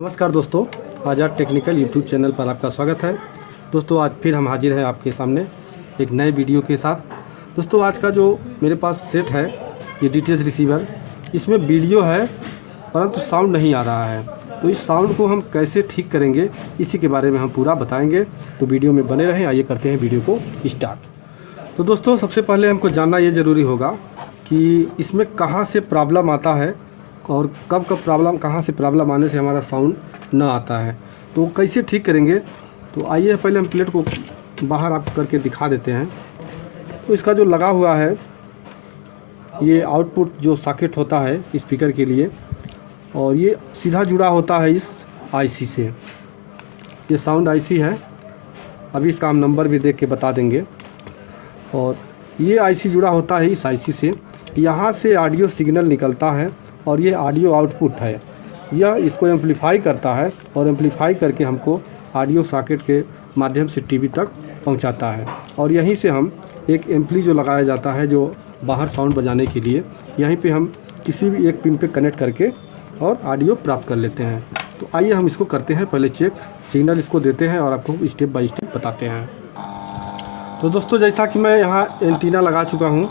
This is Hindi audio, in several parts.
नमस्कार दोस्तों, आज़ाद टेक्निकल यूट्यूब चैनल पर आपका स्वागत है। दोस्तों आज फिर हम हाजिर हैं आपके सामने एक नए वीडियो के साथ। दोस्तों आज का जो मेरे पास सेट है ये डीटीएच रिसीवर, इसमें वीडियो है परंतु साउंड नहीं आ रहा है। तो इस साउंड को हम कैसे ठीक करेंगे इसी के बारे में हम पूरा बताएंगे, तो वीडियो में बने रहें। आइए करते हैं वीडियो को स्टार्ट। तो दोस्तों सबसे पहले हमको जानना ये ज़रूरी होगा कि इसमें कहाँ से प्रॉब्लम आता है और कब कहाँ से प्रॉब्लम आने से हमारा साउंड ना आता है, तो कैसे ठीक करेंगे। तो आइए पहले हम प्लेट को बाहर आप करके दिखा देते हैं। तो इसका जो लगा हुआ है ये आउटपुट जो सॉकेट होता है स्पीकर के लिए, और ये सीधा जुड़ा होता है इस आईसी से। ये साउंड आईसी है, अभी इसका हम नंबर भी देख के बता देंगे। और ये आईसी जुड़ा होता है इस आईसी से, यहाँ से ऑडियो सिग्नल निकलता है और ये ऑडियो आउटपुट है। यह इसको एम्पलीफाई करता है और एम्पलीफाई करके हमको ऑडियो सॉकेट के माध्यम से टीवी तक पहुंचाता है। और यहीं से हम एक एम्पली जो लगाया जाता है जो बाहर साउंड बजाने के लिए, यहीं पे हम किसी भी एक पिन पे कनेक्ट करके और ऑडियो प्राप्त कर लेते हैं। तो आइए हम इसको करते हैं पहले चेक, सिग्नल इसको देते हैं और आपको स्टेप बाय स्टेप बताते हैं। तो दोस्तों जैसा कि मैं यहाँ एंटीना लगा चुका हूँ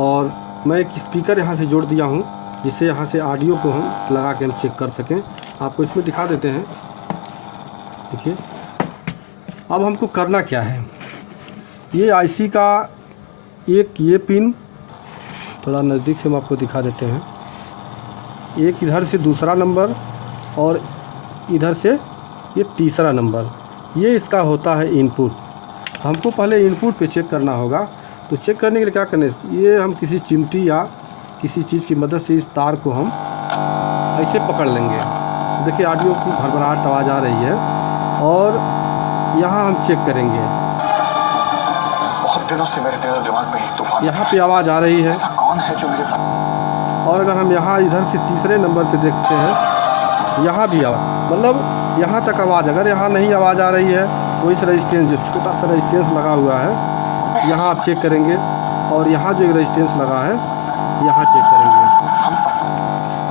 और मैं एक स्पीकर यहाँ से जोड़ दिया हूँ, जिससे यहाँ से ऑडियो को हम लगा के हम चेक कर सकें। आपको इसमें दिखा देते हैं। देखिए अब हमको करना क्या है, ये आईसी का एक ये पिन थोड़ा नज़दीक से हम आपको दिखा देते हैं, एक इधर से दूसरा नंबर और इधर से ये तीसरा नंबर, ये इसका होता है इनपुट। हमको पहले इनपुट पे चेक करना होगा। तो चेक करने के लिए क्या करना है, ये हम किसी चिमटी या किसी चीज़ की मदद से इस तार को हम ऐसे पकड़ लेंगे। देखिए ऑडियो की भरभराहट आवाज़ आ रही है और यहाँ हम चेक करेंगे। बहुत दिनों से मेरे दिमाग में एक तूफान, यहाँ पे आवाज़ आ रही है। ऐसा कौन है जो मेरे और अगर हम यहाँ इधर से तीसरे नंबर पे देखते हैं, यहाँ भी आवाज़, मतलब यहाँ तक आवाज़, अगर यहाँ नहीं आवाज़ आ रही है तो इस रेजिस्टेंस जो छोटा सा रेजिस्टेंस लगा हुआ है यहाँ आप चेक करेंगे, और यहाँ जो एक रेजिस्टेंस लगा है यहाँ चेक करेंगे।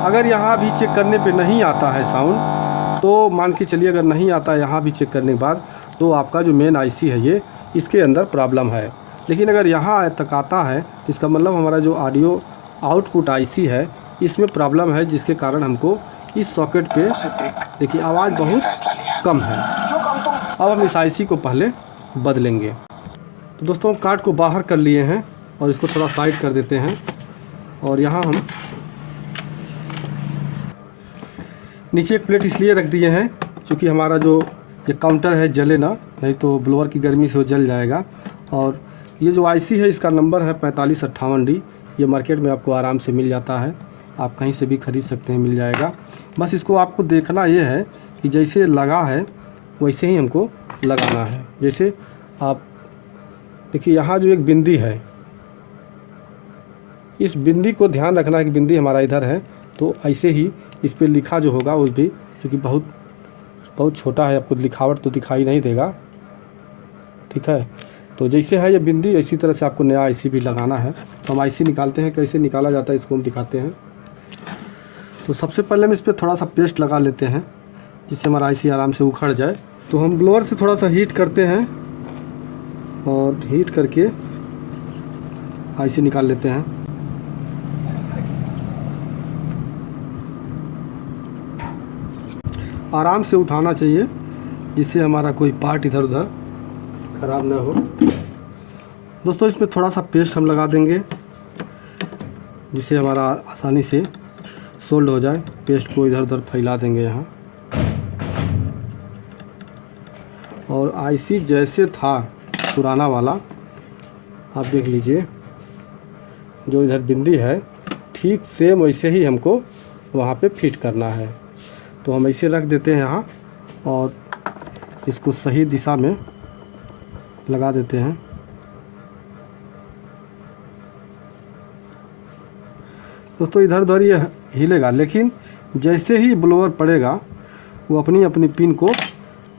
अगर यहाँ भी चेक करने पे नहीं आता है साउंड, तो मान के चलिए अगर नहीं आता है यहाँ भी चेक करने के बाद, तो आपका जो मेन आईसी है ये इसके अंदर प्रॉब्लम है। लेकिन अगर यहाँ तक आता है तो इसका मतलब हमारा जो ऑडियो आउटपुट आईसी है इसमें प्रॉब्लम है, जिसके कारण हमको इस सॉकेट पे देखिए आवाज़ बहुत कम है। अब हम इस आईसी को पहले बदलेंगे। तो दोस्तों कार्ड को बाहर कर लिए हैं और इसको थोड़ा साइड कर देते हैं, और यहाँ हम नीचे एक प्लेट इसलिए रख दिए हैं क्योंकि हमारा जो ये काउंटर है जले ना, नहीं तो ब्लोअर की गर्मी से वो जल जाएगा। और ये जो आईसी है इसका नंबर है 4558D। ये मार्केट में आपको आराम से मिल जाता है, आप कहीं से भी ख़रीद सकते हैं, मिल जाएगा। बस इसको आपको देखना ये है कि जैसे लगा है वैसे ही हमको लगाना है। जैसे आप देखिए यहाँ जो एक बिंदी है, इस बिंदी को ध्यान रखना है कि बिंदी हमारा इधर है, तो ऐसे ही इस पे लिखा जो होगा उस भी, क्योंकि बहुत छोटा है, आपको लिखावट तो दिखाई नहीं देगा, ठीक है। तो जैसे है ये बिंदी, इसी तरह से आपको नया आईसी भी लगाना है। तो हम आईसी निकालते हैं, कैसे निकाला जाता है इसको हम दिखाते हैं। तो सबसे पहले हम इस पर थोड़ा सा पेस्ट लगा लेते हैं, जिससे हमारा आईसी आराम से उखड़ जाए। तो हम ब्लोअर से थोड़ा सा हीट करते हैं और हीट करके आईसी निकाल लेते हैं। आराम से उठाना चाहिए, जिससे हमारा कोई पार्ट इधर उधर ख़राब ना हो। दोस्तों इसमें थोड़ा सा पेस्ट हम लगा देंगे, जिससे हमारा आसानी से सोल्ड हो जाए। पेस्ट को इधर उधर फैला देंगे यहाँ। और आईसी जैसे था पुराना वाला, आप देख लीजिए, जो इधर बिंदी है ठीक सेम वैसे ही हमको वहाँ पे फिट करना है। तो हम ऐसे रख देते हैं यहाँ और इसको सही दिशा में लगा देते हैं। दोस्तों इधर उधर ये हिलेगा, लेकिन जैसे ही ब्लोअर पड़ेगा वो अपनी अपनी पिन को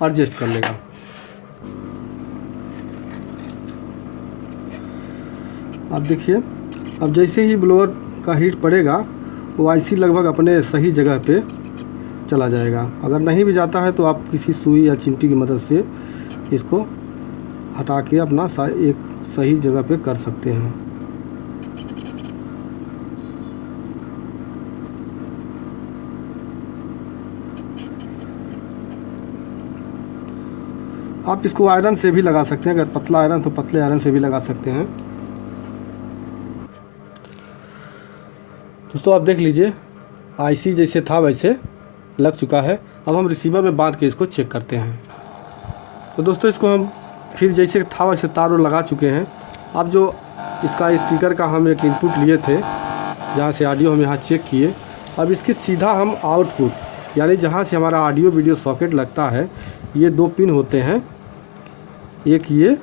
एडजस्ट कर लेगा। आप देखिए, अब जैसे ही ब्लोअर का हीट पड़ेगा वो आईसी लगभग अपने सही जगह पे चला जाएगा। अगर नहीं भी जाता है तो आप किसी सुई या चिमटी की मदद से इसको हटा के अपना एक सही जगह पे कर सकते हैं। आप इसको आयरन से भी लगा सकते हैं, अगर पतला आयरन तो पतले आयरन से भी लगा सकते हैं। दोस्तों आप देख लीजिए, आईसी जैसे था वैसे लग चुका है। अब हम रिसीवर में बांध के इसको चेक करते हैं। तो दोस्तों इसको हम फिर जैसे था वैसे तार और लगा चुके हैं। अब जो इसका स्पीकर का हम एक इनपुट लिए थे, जहाँ से ऑडियो हम यहाँ चेक किए, अब इसके सीधा हम आउटपुट यानी जहाँ से हमारा ऑडियो वीडियो सॉकेट लगता है, ये 2 पिन होते हैं, एक ये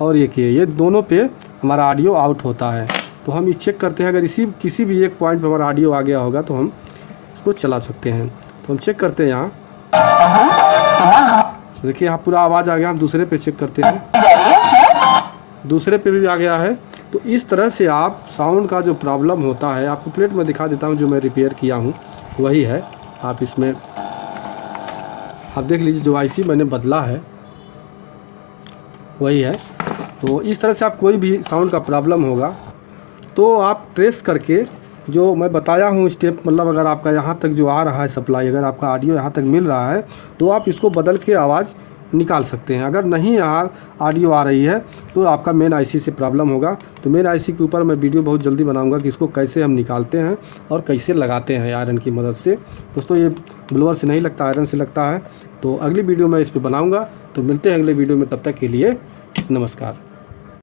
और एक ये दोनों पे हमारा ऑडियो आउट होता है। तो हम ये चेक करते हैं, अगर किसी भी एक पॉइंट पर हमारा ऑडियो आ गया होगा तो हम इसको चला सकते हैं। तो हम चेक करते हैं यहाँ, देखिए यहाँ पूरा आवाज़ आ गया। हम दूसरे पे चेक करते हैं, दूसरे पे भी आ गया है। तो इस तरह से आप साउंड का जो प्रॉब्लम होता है, आपको प्लेट में दिखा देता हूँ जो मैं रिपेयर किया हूँ वही है। आप इसमें आप देख लीजिए, जो आईसी मैंने बदला है वही है। तो इस तरह से आप कोई भी साउंड का प्रॉब्लम होगा तो आप ट्रेस करके जो मैं बताया हूँ स्टेप, मतलब अगर आपका यहाँ तक जो आ रहा है सप्लाई, अगर आपका ऑडियो यहाँ तक मिल रहा है तो आप इसको बदल के आवाज़ निकाल सकते हैं। अगर नहीं यहाँ ऑडियो आ रही है तो आपका मेन आईसी से प्रॉब्लम होगा। तो मेन आईसी के ऊपर मैं वीडियो बहुत जल्दी बनाऊंगा कि इसको कैसे हम निकालते हैं और कैसे लगाते हैं आयरन की मदद से। दोस्तों ये ब्लोअर से नहीं लगता, आयरन से लगता है। तो अगली वीडियो मैं इस पर बनाऊँगा। तो मिलते हैं अगले वीडियो में, तब तक के लिए नमस्कार।